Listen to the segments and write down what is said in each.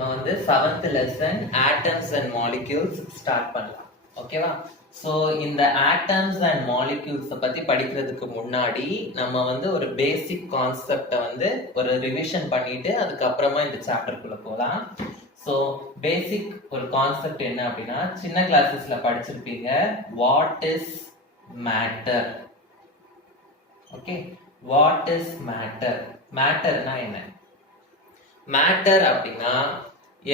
நம்ம வந்து 7th lesson atoms and molecules start பண்ணலாம். ஓகேவா? ஸோ இந்த atoms and molecules பத்தி படிக்கிறதுக்கு முன்னாடி நம்ம வந்து ஒரு பேசிக் கான்செப்டை வந்து ஒரு ரிவிஷன் பண்ணிட்டு அதுக்கப்புறமா இந்த சாப்டருக்குள்ள போகலாம். ஸோ பேசிக் ஒரு கான்செப்ட் என்ன அப்படின்னா, சின்ன கிளாஸஸ்ல படிச்சிருப்பீங்க, what is matter. Okay, what is matter? மேட்டர்னா என்ன? மேட்டர் அப்படின்னா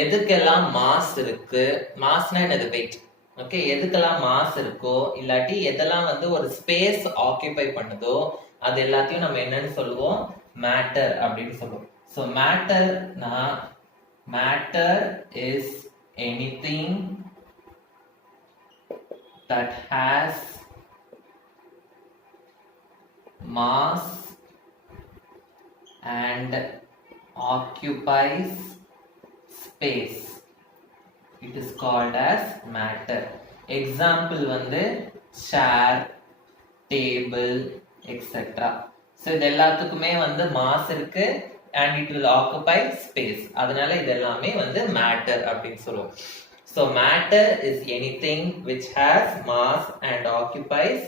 எதுக்கெல்லாம் மாஸ் இருக்கு, மாஸ்னா என்னது? வெயிட். ஓகே, எதுக்கெல்லாம் மாஸ் இருக்கோ இல்லாட்டி எதெல்லாம் வந்து ஒரு ஸ்பேஸ் ஆக்கியூபை பண்ணுதோ அது எல்லாத்தையும் நம்ம என்னன்னு சொல்லுவோம்? மேட்டர் அப்படின்னு சொல்லுவோம். ஸோ மேட்டர்னா, matter is anything that has mass and occupies space. It is called as matter. Example வந்து chair, table, etc. So இது எல்லாத்துக்குமே வந்து mass இருக்கு and it will occupy space. அதனால இது எல்லாமே வந்து matter அப்படின்னு சொல்லுவோம். So matter is anything which has mass and occupies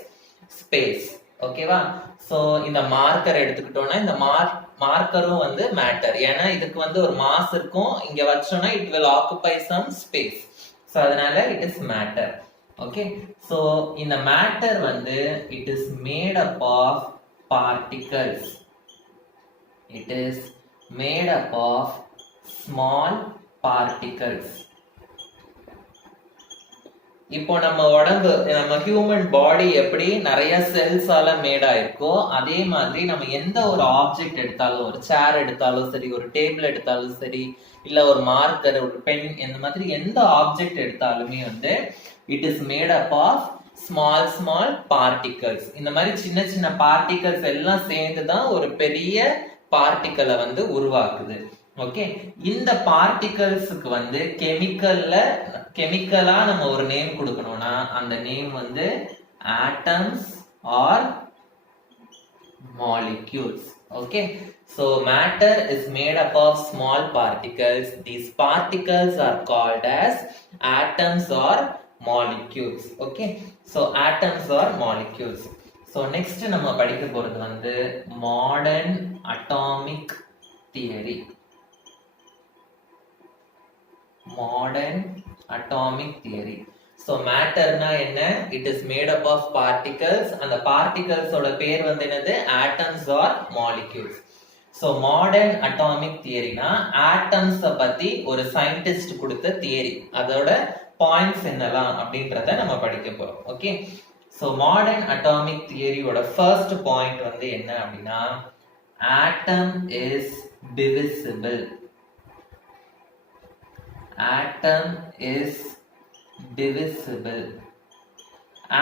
space. ஓகேவா? ஸோ இந்த மார்க்கர் எடுத்துக்கிட்டோம்னா இந்த மார்க்கரும் வந்து மேட்டர். ஏன்னா இதுக்கு வந்து ஒரு மாஸ் இருக்கும், இங்க வச்சோம்னா it will occupy some space. So அதனால it is matter. Okay, so இந்த மேட்டர் வந்து it is made up of particles. It is made up of small particles. இப்போ நம்ம உடம்பு, நம்ம ஹியூமன் பாடி எப்படி நிறைய செல்ஸால மேட் ஆயிருக்கோ அதே மாதிரி நம்ம எந்த ஒரு ஆப்ஜெக்ட் எடுத்தாலும், ஒரு சேர் எடுத்தாலும் சரி, ஒரு டேபிள் எடுத்தாலும் சரி, இல்ல ஒரு மார்க்கர், ஒரு பென், இந்த மாதிரி எந்த ஆப்ஜெக்ட் எடுத்தாலுமே வந்து it is made up of small small particles. இந்த மாதிரி சின்ன சின்ன பார்ட்டிகல்ஸ் எல்லாம் சேர்ந்துதான் ஒரு பெரிய பார்ட்டிகலை வந்து உருவாக்குது. ஓகே, இந்த பார்ட்டிகல்ஸுக்கு வந்து கெமிக்கலா நம்ம ஒரு நேம் கொடுக்கணும்னா அந்த நேம் வந்து atoms or molecules. Okay, so matter is made up of small particles. These particles are called as atoms or molecules. Okay, so atoms or molecules. So next நம்ம படிக்க போறது வந்து modern atomic theory. Modern atomic theory. So matter na enna? It is made up of particles. And the particles oda பேர் வந்து என்னது? Atoms or molecules. So modern atomic theory na atoms பத்தி ஒரு scientist கொடுத்த theory. அதோட points என்னலாம் அப்படின்றத நம்ம படிக்க போறோம். Okay, so modern atomic theory ஓட first point வந்து என்ன அப்படின்னா, atom is divisible. Atom is divisible.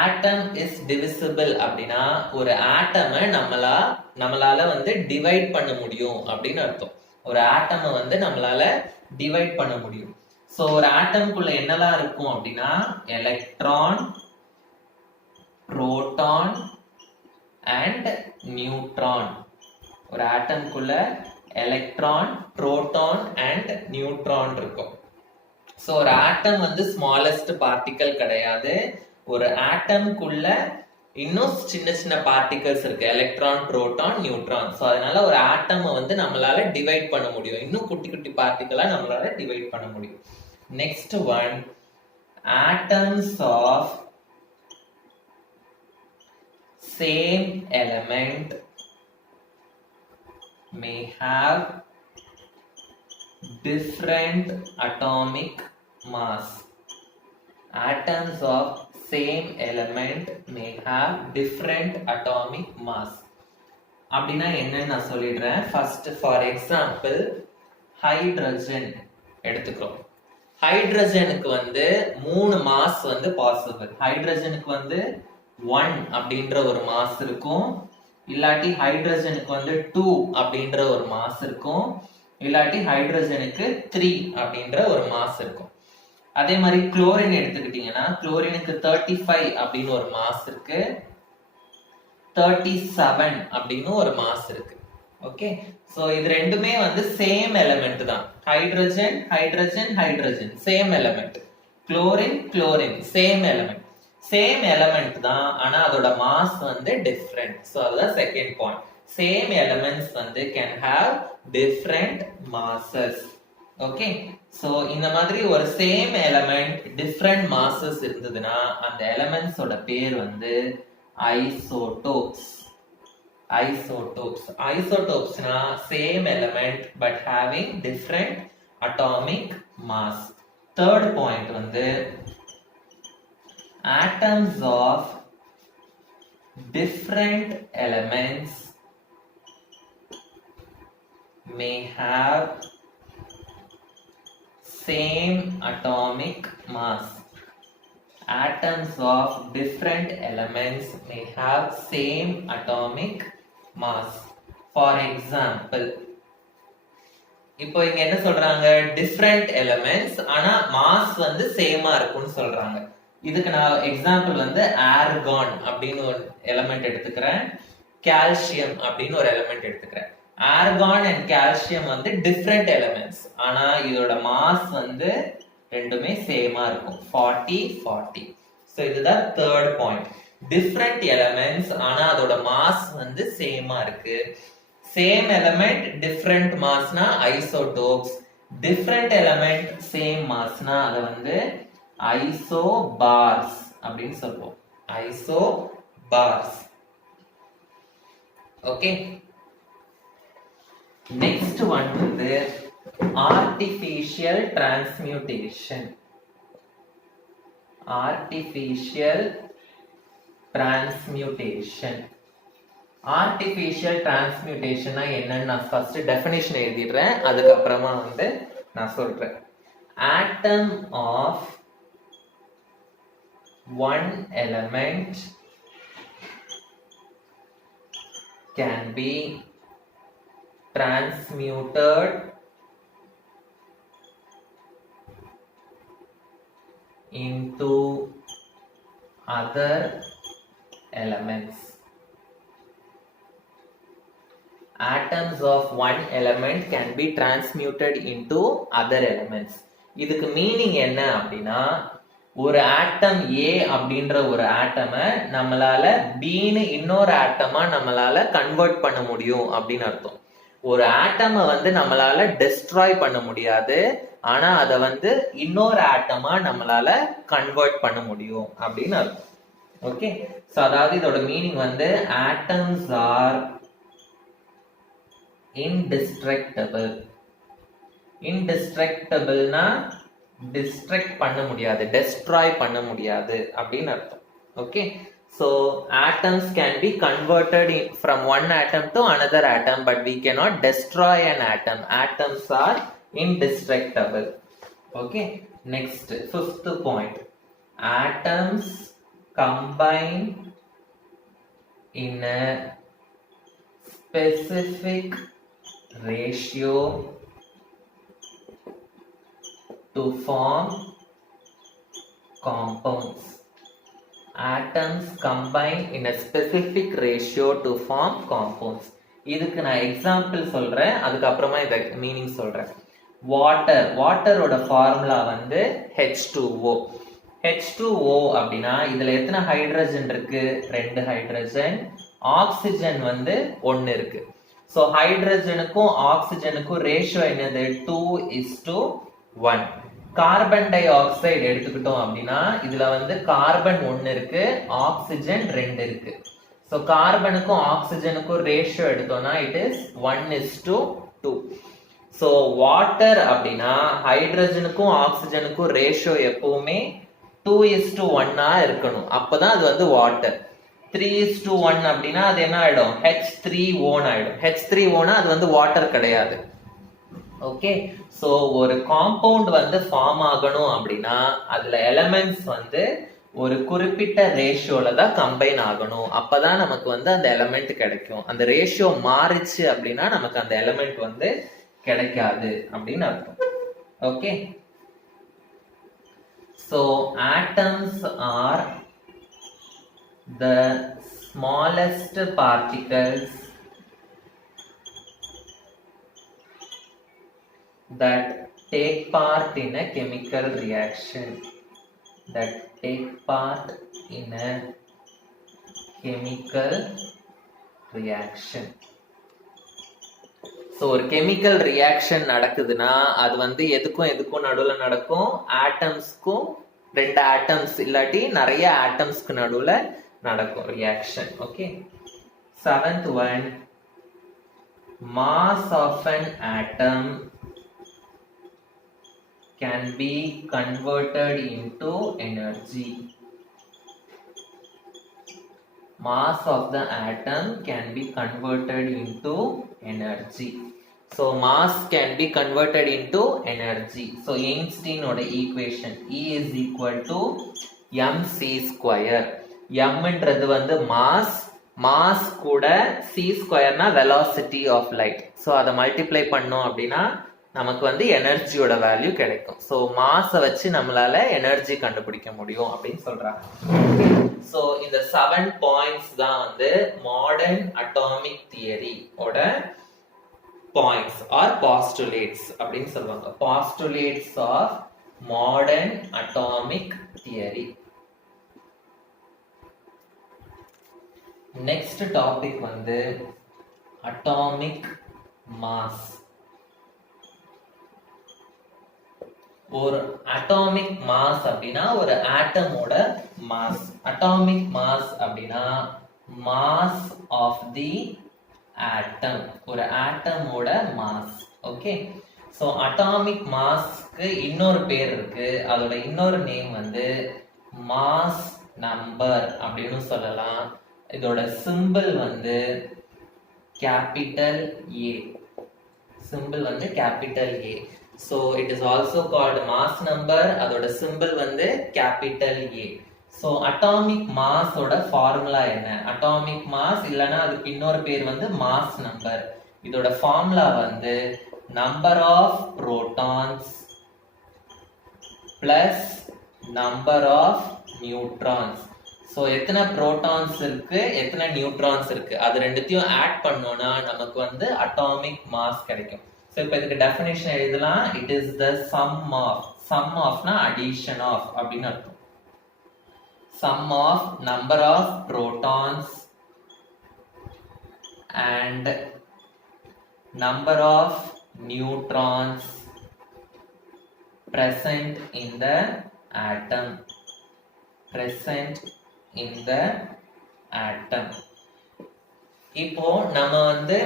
Atom is divisible அப்படின்னா ஒரு ஆட்டமை நம்மளால வந்து டிவைட் பண்ண முடியும் அப்படின்னு அர்த்தம். ஒரு ஆட்டமை வந்து நம்மளால டிவைட் பண்ண முடியும். ஸோ ஒரு ஆட்டம்குள்ள என்னெல்லாம் இருக்கும் அப்படின்னா, எலக்ட்ரான், புரோட்டான் அண்ட் நியூட்ரான். ஒரு ஆட்டம்குள்ள எலக்ட்ரான், புரோட்டான் அண்ட் நியூட்ரான் இருக்கும். ஸோ ஒரு ஆட்டம் வந்து ஸ்மாலஸ்ட் பார்ட்டிகல் கிடையாது. ஒரு ஆட்டம்குள்ள இன்னும் சின்ன சின்ன பார்ட்டிகல்ஸ் இருக்கு, எலக்ட்ரான், புரோட்டான், நியூட்ரான். ஸோ அதனால ஒரு ஆட்டம் வந்து நம்மளால டிவைட் பண்ண முடியும், இன்னும் குட்டி குட்டி பார்ட்டிகளா நம்மளால டிவைட் பண்ண முடியும். Next one, atoms of same element may have different atomic mass. Atoms of same element may have different atomic mass. அப்படின்னா என்னன்னு நான் சொல்லிடுறேன். ஃபர்ஸ்ட் ஃபார் எக்ஸாம்பிள் ஹைட்ரஜன் எடுத்துக்கிறோம். ஹைட்ரஜனுக்கு வந்து 3 மாஸ் வந்து பாசிபிள். ஹைட்ரஜனுக்கு வந்து 1 அப்படின்ற ஒரு மாஸ் இருக்கும், இல்லாட்டி ஹைட்ரஜனுக்கு வந்து 2 அப்படின்ற ஒரு மாஸ் இருக்கும், இல்லாட்டி ஹைட்ரஜனுக்கு 3 அப்படின்ற ஒரு மாஸ் இருக்கும். அதே மாதிரி குளோரின் எடுத்துக்கிட்டீங்கன்னா குளோரினுக்கு 35 அப்படின்னு ஒரு மாஸ் இருக்கு, 37 அப்படின்னு ஒரு மாஸ் இருக்கு. ஓகே, சோ இது ரெண்டுமே வந்து சேம் எலிமெண்ட் தான். Hydrogen hydrogen hydrogen same element. Chlorine chlorine same element. Same element தான், ஆனா அதோட மாஸ் வந்து டிஃபரெண்ட். சோ அதுதான் செகண்ட் பாயிண்ட். சேம் எலிமெண்ட்ஸ் வந்து can have different masses. Okay, so இந்த மாதிரி ஒரு சேம் எலிமெண்ட் டிஃபரெண்ட் மாசஸ் இருந்ததுன்னா அந்த எலிமெண்ட்ஸோட பேர் வந்து isotopes. Isotopesனா same element but having different atomic mass. Third point வந்து atoms of different elements may have same atomic mass. Atoms of different elements may have same atomic mass. For example, இப்போ இங்க என்ன சொல்றாங்க, different elements ஆனா mass வந்து சேமா இருக்கும்னு சொல்றாங்க. இதுக்கு நான் எக்ஸாம்பிள் வந்து argon அப்படின்னு ஒரு எலிமெண்ட் எடுத்துக்கிறேன், calcium அப்படின்னு ஒரு எலிமெண்ட் எடுத்துக்கிறேன். argon and calcium வந்து different elements, ஆனா இதோட mass வந்து ரெண்டுமே சேமா இருக்கும், 40-40. சோ இதுதான் third point. different elements ஆனா அதோட mass வந்து சேமா இருக்கு. same element different massனா isotopes, different element same massனா அத வந்து isobars அப்படின்னு சொல்லுவோம். isobars. ஓகே, next one வந்து artificial transmutation. Artificial transmutation என்னன்னு நான் ஃபர்ஸ்ட் டெஃபினிஷன் எழுதிடுறேன், அதுக்கு அப்புறமா வந்து நான் சொல்றேன். atom of one element can be transmuted into other elements. Atoms of one element can be transmuted into other elements. இதுக்கு மீனிங் என்ன அப்படின்னா, ஒரு ஆட்டம் A அப்படின்ற ஒரு ஆட்டமை நம்மளால Bன்னு இன்னொரு ஆட்டமா நம்மளால கன்வெர்ட் பண்ண முடியும் அப்படின்னு அர்த்தம். ஒரு ஆட்டமை வந்து நம்மளால டெஸ்ட்ராய் பண்ண முடியாது, ஆனா அதை வந்து இன்னொரு ஆட்டமா நம்மளால கன்வெர்ட் பண்ண முடியும் அப்படின்னு அர்த்தம். ஓகே, சோ அதாவது இதோட மீனிங் வந்து ஆட்டம்ஸ் ஆர் indestructible. indestructibleனா டிஸ்ட்ரக்ட் பண்ண முடியாது, டெஸ்ட்ராய் பண்ண முடியாது அப்படின்னு அர்த்தம். Okay, so atoms can be converted from one atom to another atom, but we cannot destroy an atom. Atoms are indestructible. Okay, next fifth point. Atoms combine in a specific ratio to form compounds. Atoms combine in a specific ratio to form compounds. இதுக்கு நான் example சொல்றேன், அதுக்கு அப்புறமா இத meaning சொல்றேன். வாட்டரோட formula வந்து H2O. H2O அப்படின்னா இதுல எத்தனை ஹைட்ரஜன் இருக்கு, 2 ஹைட்ரஜன். ஆக்சிஜன் வந்து 1 இருக்கு. சோ ஹைட்ரஜனுக்கும் ஆக்சிஜனுக்கும் ரேஷியோ என்னது, 2:1. கார்பன் டை ஆக்சைடு எடுத்துக்கிட்டோம் அப்படின்னா இதுல வந்து கார்பன் 1 இருக்கு, ஆக்சிஜன் 2 இருக்கு. சோ கார்பனுக்கும் ஆக்சிஜனுக்கும் ரேஷியோ எடுத்தோம்னா இட் இஸ் 1:2. சோ வாட்டர் அப்படின்னா ஹைட்ரஜனுக்கும் ஆக்சிஜனுக்கும் ரேஷியோ எப்பவுமே 2:1 இருக்கணும், அப்பதான் அது வந்து வாட்டர். 3:1 அப்படின்னா அது என்ன ஆயிடும், H3O ஆயிடும். H3O அது வந்து வாட்டர் கிடையாது. ஓகே, சோ ஒரு காம்பவுண்ட் வந்து ஃபார்ம் ஆகணும் அப்படின்னா அதுல எலிமெண்ட்ஸ் வந்து ஒரு குறிப்பிட்ட ரேஷியோல தான் கம்பைன் ஆகணும், அப்பதான் நமக்கு வந்து அந்த எலிமெண்ட் கிடைக்கும். அந்த ரேஷியோ மாறிச்சு அப்படின்னா நமக்கு அந்த எலிமெண்ட் வந்து கிடைக்காது அப்படின்னு அர்த்தம். Okay, so atoms are the smallest particles that take part in a chemical reaction. That take part in a chemical reaction. So ஒரு கெமிக்கல் ரியாக்ஷன் நடக்குதுன்னா அது வந்து எதுக்கும் நடுவில் நடக்கும், ஆட்டம்ஸ்க்கும், ரெண்டு ஆட்டம்ஸ் இல்லாட்டி நிறைய ஆட்டம்ஸ்க்கு நடுவில் நடக்கும் reaction. Okay, 7th one, mass of an atom can be converted into energy. Mass of the atom can be converted into energy. So mass can be converted into energy. So Einstein oda equation E is equal to mc square. M என்றது வந்து mass, mass கூட c square னா velocity of light. So அதை multiply பண்ணோம் அப்படின்னா நமக்கு வந்து எனர்ஜியோட value கிடைக்கும். ஸோ மாஸை வச்சு நம்மளால எனர்ஜி கண்டுபிடிக்க முடியும் அப்படின்னு சொல்றாங்க. ஸோ இந்த 7 பாயிண்ட்ஸ் தான் வந்து மாடர்ன் அட்டாமிக் தியரி ஓட பாயிண்ட்ஸ் ஆர் பாஸ்டுலேட்ஸ் அப்படின்னு சொல்லுவாங்க. Postulates of modern atomic theory. Next topic வந்து அட்டாமிக் மாஸ். ஒரு அட்டாமிக் மாஸ் அப்படின்னா ஒரு ஆட்டமோட மாஸ். அட்டாமிக் மாஸ் அப்படின்னா மாஸ் ஆஃப் தி ஆட்டம், ஒரு ஆட்டமோட மாஸ். ஓகே, ஸோ அட்டாமிக் மாஸ்க்கு இன்னொரு பேர் இருக்கு, அதோட இன்னொரு நேம் வந்து மாஸ் நம்பர் அப்படின்னு சொல்லலாம். இதோட சிம்பிள் வந்து கேபிட்டல் ஏ. சிம்பிள் வந்து capital A. So it is also called mass number. அதோட symbol வந்து capital A. So atomic mass ஓட formula என்ன? Atomic mass இல்லனா அதுக்கு இன்னொரு பேர் வந்து mass number. இதோட formula வந்து number of protons plus number of neutrons. So எத்தனை protons இருக்கு, எத்தனை neutrons இருக்கு, அது ரெண்டுத்தையும் ஆட் பண்ணோம்னா நமக்கு வந்து atomic mass கிடைக்கும். So இப்போ இதுக்கு டெஃபினிஷன் எழுதலாம். இட் இஸ் த சம் ஆஃப்னா அடிஷன் ஆஃப் அப்படின்னு அர்த்தம். Sum of number of protons and number of neutrons present in the atom. Present in the atom. இப்போ நம்ம வந்து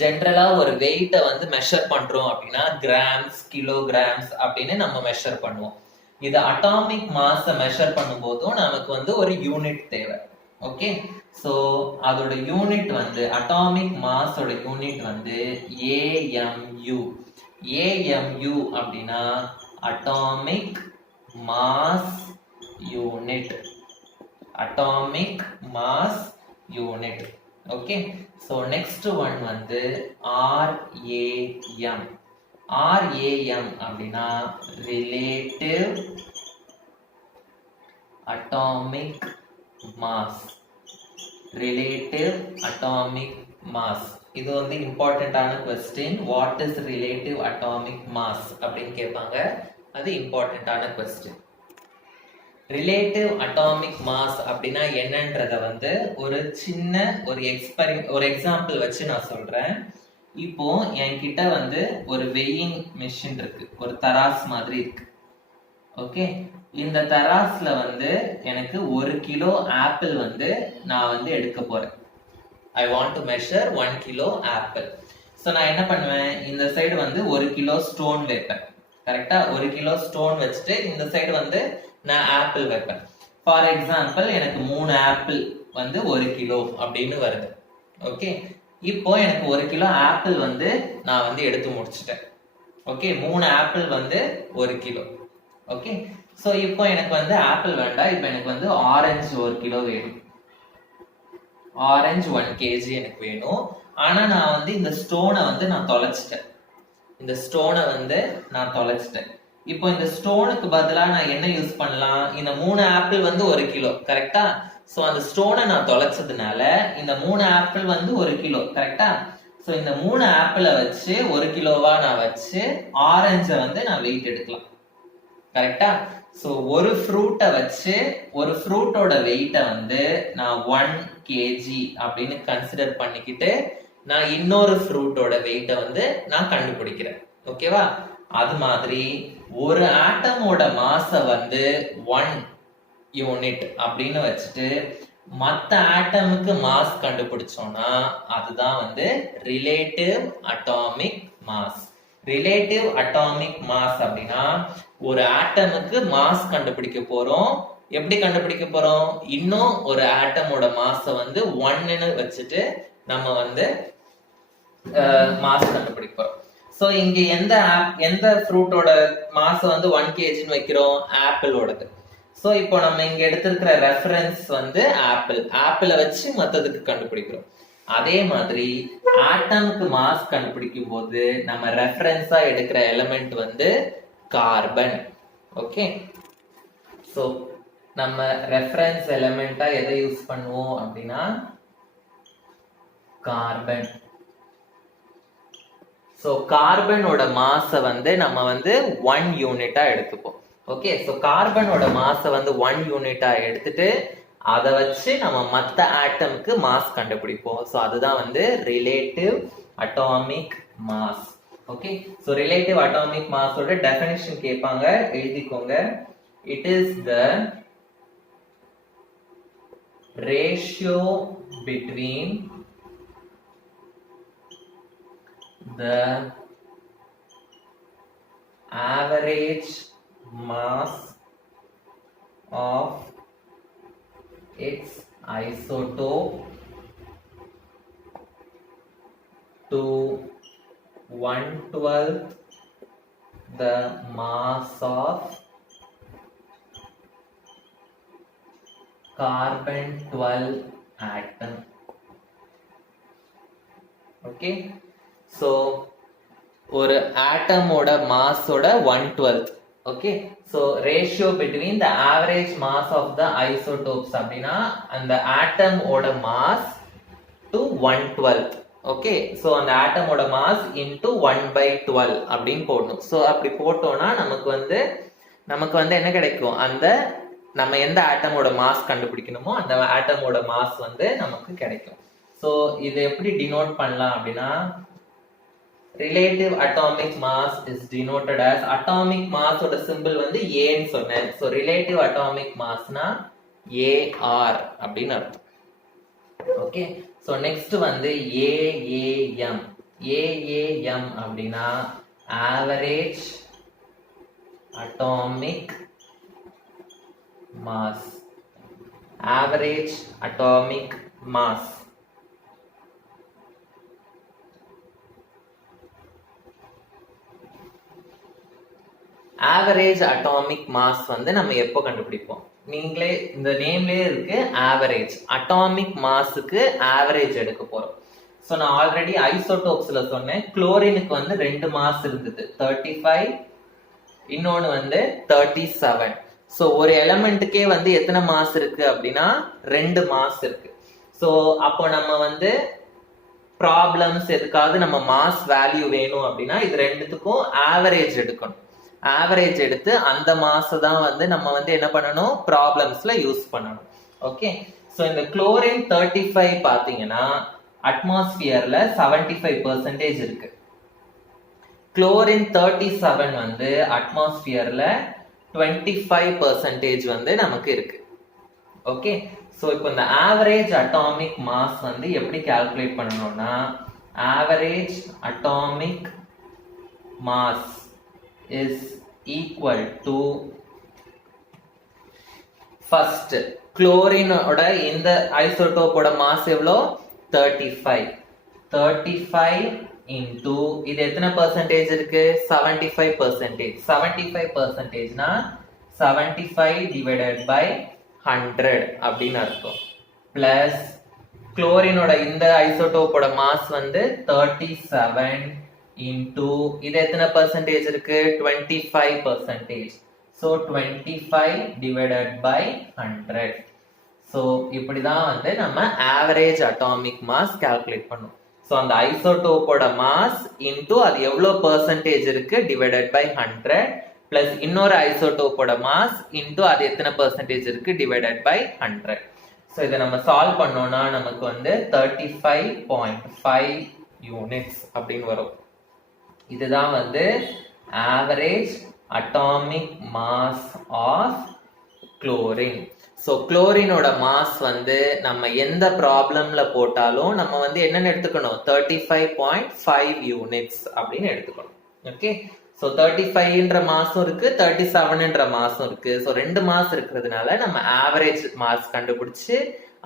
ஜென்ரலா ஒரு வெயிட்டை வந்து மெஷர் பண்றோம் அப்படின்னா கிராம்ஸ், கிலோகிராம்ஸ் அப்படின்னு நம்ம மெஷர் பண்ணுவோம். இது அட்டாமிக் மாஸை மெஷர் பண்ணும்போதும் நமக்கு வந்து ஒரு யூனிட் தேவை. ஓகே, ஸோ அதோட யூனிட் வந்து அட்டாமிக் மாஸோட யூனிட் வந்து AMU. AMU அப்படின்னா atomic mass unit. Atomic mass unit. Okay, so next one வந்து RAM. RAM அப்படின்னா relative atomic mass. Relative atomic mass. இது வந்து இம்பார்ட்டன்டான question. What is relative atomic mass அப்படின்னு கேட்பாங்க. அது இம்பார்ட்டன்டான கொஸ்டின். ரிலேட்டிவ் அட்டாமிக் மாஸ் அப்படின்னா என்னன்றத வந்து ஒரு சின்ன ஒரு எக்ஸாம்பிள் வச்சு நான் சொல்றேன். இப்போ என்கிட்ட வந்து ஒரு வெயிங் மெஷின் இருக்கு, ஒரு தராஸ் மாதிரி இருக்கு. ஓகே, இந்த தராஸ்ல வந்து எனக்கு 1 கிலோ ஆப்பிள் வந்து நான் வந்து எடுக்க போறேன். I want to measure 1 kilo apple. So நான் என்ன பண்ணுவேன், இந்த சைடு வந்து 1 கிலோ ஸ்டோன் வைப்பேன். கரெக்டா 1 கிலோ ஸ்டோன் வச்சுட்டு இந்த சைடு வந்து நான் ஆப்பிள் வைப்பேன். ஃபார் எக்ஸாம்பிள் எனக்கு 3 ஆப்பிள் வந்து 1 கிலோ அப்படின்னு வருது. ஓகே, இப்போ எனக்கு 1 கிலோ ஆப்பிள் வந்து நான் வந்து எடுத்து முடிச்சிட்டேன். ஓகே, 3 ஆப்பிள் வந்து 1 கிலோ. ஓகே, ஸோ இப்போ எனக்கு வந்து ஆப்பிள் வேண்டாம், இப்போ எனக்கு வந்து ஆரஞ்சு 1 கிலோ வேணும். ஆரஞ்சு 1 kg எனக்கு வேணும். ஆனா நான் வந்து இந்த ஸ்டோனை வந்து நான் தொலைச்சிட்டேன். இந்த ஸ்டோனை வந்து நான் தொலைச்சிட்டேன். இப்போ இந்த ஸ்டோனுக்கு பதிலா நான் என்ன யூஸ் பண்ணலாம், இந்த 3 ஆப்பிள் வந்து 1 கிலோ. கரெக்டா? ஸோ அந்த ஸ்டோனை நான் தொலைச்சதுனால இந்த 3 ஆப்பிள் வந்து 1 கிலோ. கரெக்டா? ஸோ இந்த 3 ஆப்பிளை வச்சு 1 கிலோவா நான் வச்சு ஆரஞ்சை வந்து நான் வெயிட் எடுக்கலாம். கரெக்டா? ஸோ ஒரு ஃப்ரூட்டை வச்சு ஒரு ஃப்ரூட்டோட வெயிட்டை வந்து நான் 1 kg அப்படின்னு கன்சிடர் பண்ணிக்கிட்டு நான் இன்னொரு ஃப்ரூட்டோட வெயிட்டை வந்து நான் கண்டுபிடிக்கிறேன். ஓகேவா? அது மாதிரி ஒரு ஆட்டமோட மாஸ வந்து 1 யூனிட் அப்படின்னு வச்சுட்டு மற்ற ஆட்டமுக்கு மாஸ் கண்டுபிடிச்சோம்னா அதுதான் வந்து relative atomic mass. Relative atomic mass அப்படின்னா ஒரு ஆட்டமுக்கு மாஸ் கண்டுபிடிக்க போறோம். எப்படி கண்டுபிடிக்க போறோம்? இன்னும் ஒரு ஆட்டமோட மாஸ வந்து 1ன்னு வச்சுட்டு நம்ம வந்து மாஸ் கண்டுபிடிக்க போறோம். சோ இங்க எந்த ஃப்ரூட்டோட மாஸ் வந்து 1 kgன்னு வைக்கிறோம்? ஆப்பிளோடது. சோ இப்போ நம்ம இங்க எடுத்திருக்கிற ரெஃபரன்ஸ் வந்து ஆப்பிளை வச்சு மத்ததுக்கு கண்டுபிடிக்கிறோம். அதே மாதிரி ஆட்டமுக்கு மாஸ் கண்டுபிடிக்கும் போது நம்ம ரெஃபரன்ஸா எடுக்கிற எலிமெண்ட் வந்து கார்பன். ஓகே, சோ நம்ம ரெஃபரன்ஸ் எலிமெண்டா எதை யூஸ் பண்ணுவோம் அப்படின்னா கார்பன். சோ கார்பனோட மாஸ வந்து நம்ம வந்து 1 யூனிட்டா எடுத்துப்போம். ஓகே, சோ கார்பனோட மாஸ வந்து 1 யூனிட்டா எடுத்துட்டு அதை வச்சு நம்ம மற்ற ஆட்டம்க்கு மாஸ் கண்டுபிடிப்போம். ஸோ அதுதான் வந்து relative atomic mass. Okay, so relative atomic மாஸோட டெஃபினிஷன் கேட்பாங்க, எழுதிக்கோங்க. It is the ratio between the average mass of its isotope to 1/12 the mass of carbon 12 atom. Okay, so ஒரு ஆட்டமோட மாஸோட 1/12. Okay, so ratio between the average mass of the isotopes அப்படின்னா அந்த ஆட்டமோட mass to 1/12. Okay, so அந்த ஆட்டமோட mass into 1/12 அப்படின்னு போடணும். சோ அப்படி போட்டோம்னா நமக்கு வந்து என்ன கிடைக்கும்? அந்த நம்ம எந்த ஆட்டமோட மாஸ் கண்டுபிடிக்கணுமோ அந்த ஆட்டமோட மாஸ் வந்து நமக்கு கிடைக்கும். சோ இது எப்படி டினோட் பண்ணலாம் அப்படின்னா relative atomic mass is denoted as atomic mass ஓட symbol வந்து A ன்னு சொன்னேன். so relative atomic mass னா AR அப்படின்னு அர்த்தம். ஓகே, so next வந்து AAM. AAM அப்படின்னா average atomic mass. average atomic mass. Average atomic mass வந்து நம்ம எப்போ கண்டுபிடிப்போம்? நீங்களே இந்த நேம்லயே இருக்கு ஆவரேஜ். அட்டாமிக் மாஸுக்கு ஆவரேஜ் எடுக்க போறோம். ஸோ நான் ஆல்ரெடி ஐசோடோப்ஸ்ல சொன்னேன், குளோரினுக்கு வந்து 2 மாஸ் இருந்தது, 35, இன்னொன்னு வந்து 37. ஸோ ஒரு எலமெண்ட்டுக்கே வந்து எத்தனை மாஸ் இருக்கு அப்படின்னா 2 மாஸ் இருக்கு. ஸோ அப்போ நம்ம வந்து ப்ராப்ளம்ஸ் எதுக்காவது நம்ம மாஸ் வேல்யூ வேணும் அப்படின்னா இது ரெண்டுத்துக்கும் ஆவரேஜ் எடுக்கணும். ஆவரேஜ் எடுத்து அந்த மாச தான் வந்து நம்ம வந்து என்ன பண்ணணும்? ப்ராப்ளம்ஸ்ல யூஸ் பண்ணணும். ஓகே, சோ இந்த குளோரின் 35 பாத்தீங்கன்னா அட்மாஸ்பியர்ல 75% இருக்கு. குளோரின் 37 வந்து அட்மாஸ்பியர்ல 25% வந்து நமக்கு இருக்கு. ஓகே, சோ இப்போ இந்த ஆவரேஜ் அட்டாமிக் மாஸ் வந்து எப்படி கால்குலேட் பண்ணணும்னா average atomic mass is equal to first chlorine ஓட இந்த ஐசோடோப்போட மாஸ் எவ்வளோ? 35 into இது எத்தனை பர்சன்டேஜ் இருக்கு? 75%. 75% னா 75 divided by 100 அப்படின்னு அர்த்தம். பிளஸ் குளோரினோட இந்த ஐசோடோப்போட மாஸ் வந்து 37 into இது எத்தனை பர்சன்டேஜ் இருக்கு? 25%. so 25 divided by 100. so இப்படிதான் வந்து நம்ம ஆவரேஜ் அட்டாமிக் மாஸ் கால்குலேட் பண்ணும். ஸோ அந்த ஐசோடோப்போட மாஸ் இன்டூ அது எவ்வளோ பெர்சன்டேஜ் இருக்கு டிவைடட் பை 100 பிளஸ் இன்னொரு ஐசோடோப்போட மாஸ் இன்டூ அது எத்தனை பெர்சன்டேஜ் இருக்கு டிவைடட் பை 100. ஸோ இதை நம்ம சால்வ் பண்ணோம்னா நமக்கு வந்து 35.5 யூனிட்ஸ் அப்படின்னு வரும். இதுதான் வந்து average atomic mass of chlorine. So குளோரினோட மாஸ் வந்து நம்ம எந்த ப்ராப்ளம்ல போட்டாலும் நம்ம வந்து என்னன்னு எடுத்துக்கணும், 35.5 யூனிட்ஸ் அப்படின்னு எடுத்துக்கணும். ஓகே, ஸோ 35ன்ற மாசம் இருக்கு, 37ன்ற மாசம் இருக்கு. ஸோ 2 மாஸ் இருக்கிறதுனால நம்ம ஆவரேஜ் மாஸ் கண்டுபிடிச்சு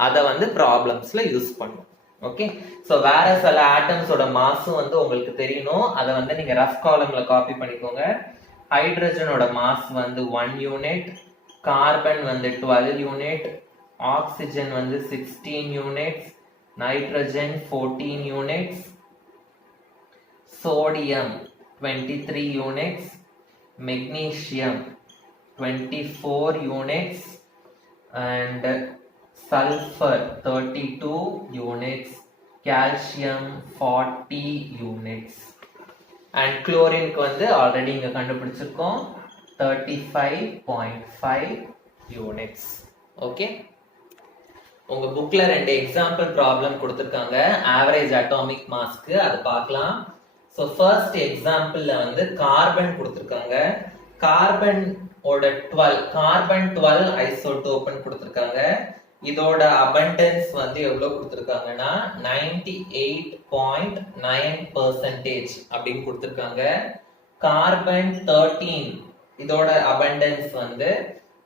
அதை வந்து ப்ராப்ளம்ஸ்ல யூஸ் பண்ணுவோம். ஓகே, ஸோ வேற சில ஆட்டம்ஸோட மாஸும் வந்து உங்களுக்கு தெரியணும், அதை வந்து நீங்க ரஃப் காலம்ல காப்பி பண்ணிக்கோங்க. ஹைட்ரஜனோட மாஸ் வந்து 1 யூனிட், கார்பன் வந்து 12 யூனிட், ஆக்சிஜன் வந்து 16 units, nitrogen 14 units, sodium 23 units, magnesium 24 units and sulfur 32 units, calcium 40 units and chlorine க்கு வந்து ஆல்ரெடி இங்க கண்டுபிடிச்சிருக்கோம் 35.5 units. ஓகே, உங்க புக்ல 2 எக்ஸாம்பிள் ப்ராப்ளம் கொடுத்திருக்காங்க ஆவரேஜ் அட்டாமிக் மாஸ்க்கு, அது பார்க்கலாம். ஸோ ஃபர்ஸ்ட் எக்ஸாம்பிள்ல வந்து கார்பன் கொடுத்திருக்காங்க. கார்பன் 12 ஐசோடோப்னு கொடுத்திருக்காங்க. இதோட அபண்டன்ஸ் வந்து எவ்வளவு கொடுத்திருக்காங்கன்னா 98.9% அப்படின்னு கொடுத்திருக்காங்க. கார்பன் 13 இதோட அபண்டன்ஸ் வந்து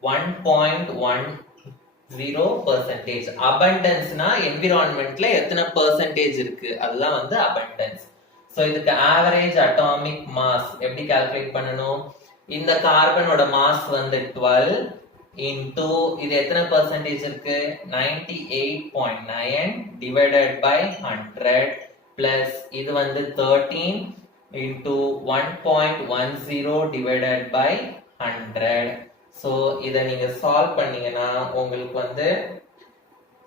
1.10%. அபண்டன்ஸ்னா என்விரான்மெண்ட்ல எத்தனை பெர்சன்டேஜ் இருக்கு அதுதான் வந்து அபண்டன்ஸ். ஸோ இதுக்கு ஆவரேஜ் அட்டாமிக் மாஸ் எப்படி கால்குலேட் பண்ணணும், இந்த கார்பனோட மாஸ் வந்து 12 இன்டூ இது எத்தனை பெர்சன்டேஜ் இருக்கு 98.9 டிவைடட் பை 100 பிளஸ் இது வந்து 13 இன்டூ 1.10 டிவைடட் பை 100. ஸோ இதை நீங்க சால்வ் பண்ணீங்கன்னா உங்களுக்கு வந்து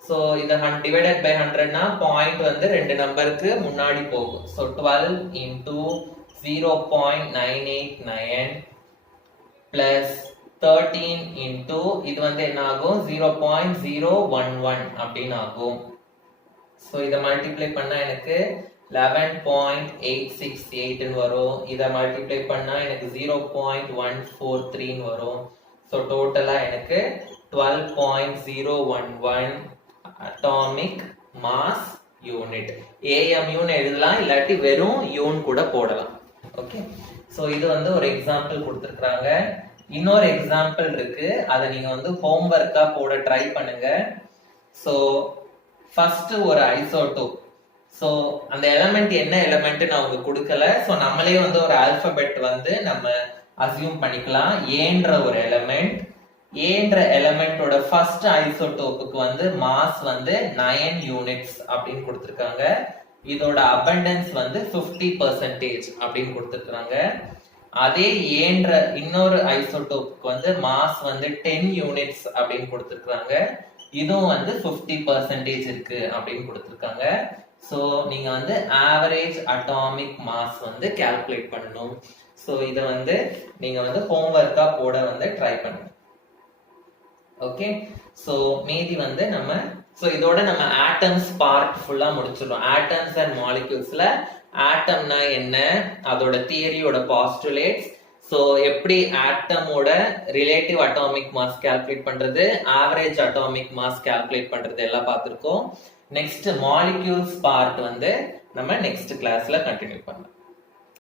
ஸோ இதை டிவைடட் பை 100னா பாயிண்ட் வந்து 2 நம்பருக்கு முன்னாடி போகும். ஸோ 12 இன்டூ 0.989 பிளஸ் 13 இன்டூ இது வந்து என்ன ஆகும் 0.011 அப்படின்னு ஆகும். ஸோ இதை மல்டிப்ளை பண்ணா எனக்கு 11.868 வரும். இதை மல்டிப்ளை பண்ணா எனக்கு 0.143 வரும். ஸோ டோட்டலா எனக்கு 12.011 அட்டாமிக் மாஸ் யூனிட். ஏஎம்யூன்னு எழுதலாம், இல்லாட்டி வெறும் யூன் கூட போடலாம். ஓகே, ஸோ இது வந்து ஒரு எக்ஸாம்பிள் கொடுத்துருக்காங்க. இன்னொரு எக்ஸாம்பிள் இருக்கு, அதை நீங்க வந்து ஹோம்ஒர்க்கா போட ட்ரை பண்ணுங்க. ஸோ ஃபர்ஸ்ட் ஒரு ஐசோடோப். ஸோ அந்த எலமெண்ட் என்ன எலமெண்ட் நான் உங்களுக்கு கொடுக்கல. ஸோ நம்மளே வந்து ஒரு ஆல்பபெட் வந்து நம்ம அசியூம் பண்ணிக்கலாம். ஏன்ற ஒரு எலமெண்ட், ஏன்ற எலமெண்டோட ஃபர்ஸ்ட் ஐசோடோப்புக்கு வந்து மாஸ் வந்து 9 யூனிட்ஸ் அப்படின்னு கொடுத்துருக்காங்க. இதோட அபண்டன்ஸ் வந்து 50% அப்படின்னு கொடுத்துருக்காங்க. அதே ஏன்ற இன்னொரு ஐசோடோப்புக்கு வந்து மாஸ் வந்து 10 யூனிட்ஸ் அப்படின்னு கொடுத்துருக்காங்க. இதுவும் வந்து 50% இருக்கு அப்படின்னு கொடுத்துருக்காங்க. ஸோ நீங்க வந்து ஆவரேஜ் அட்டாமிக் மாஸ் வந்து கால்குலேட் பண்ணணும். ஸோ இதை வந்து நீங்க வந்து ஹோம்ஒர்க்கா போட வந்து ட்ரை பண்ணுங்க. ஓகே, ஸோ மீதி வந்து நம்ம ஸோ இதோட நம்ம ஆட்டம்ஸ் பார்ட் ஃபுல்லா முடிச்சிடுறோம். ஆட்டம்ஸ் அண்ட் மாலிக்யூல்ஸ்ல ஆட்டம்னா என்ன, அதோட தியரியோட பாஸ்டுலேட்ஸ், ஸோ எப்படி ஆட்டமோட ரிலேட்டிவ் அட்டாமிக் மாஸ் கால்குலேட் பண்றது, ஆவரேஜ் அட்டாமிக் மாஸ் கால்குலேட் பண்றது எல்லாம் பார்த்துருக்கோம். நெக்ஸ்ட் மாலிக்யூல்ஸ் பார்ட் வந்து நம்ம நெக்ஸ்ட் கிளாஸ்ல கண்டினியூ பண்ணலாம்.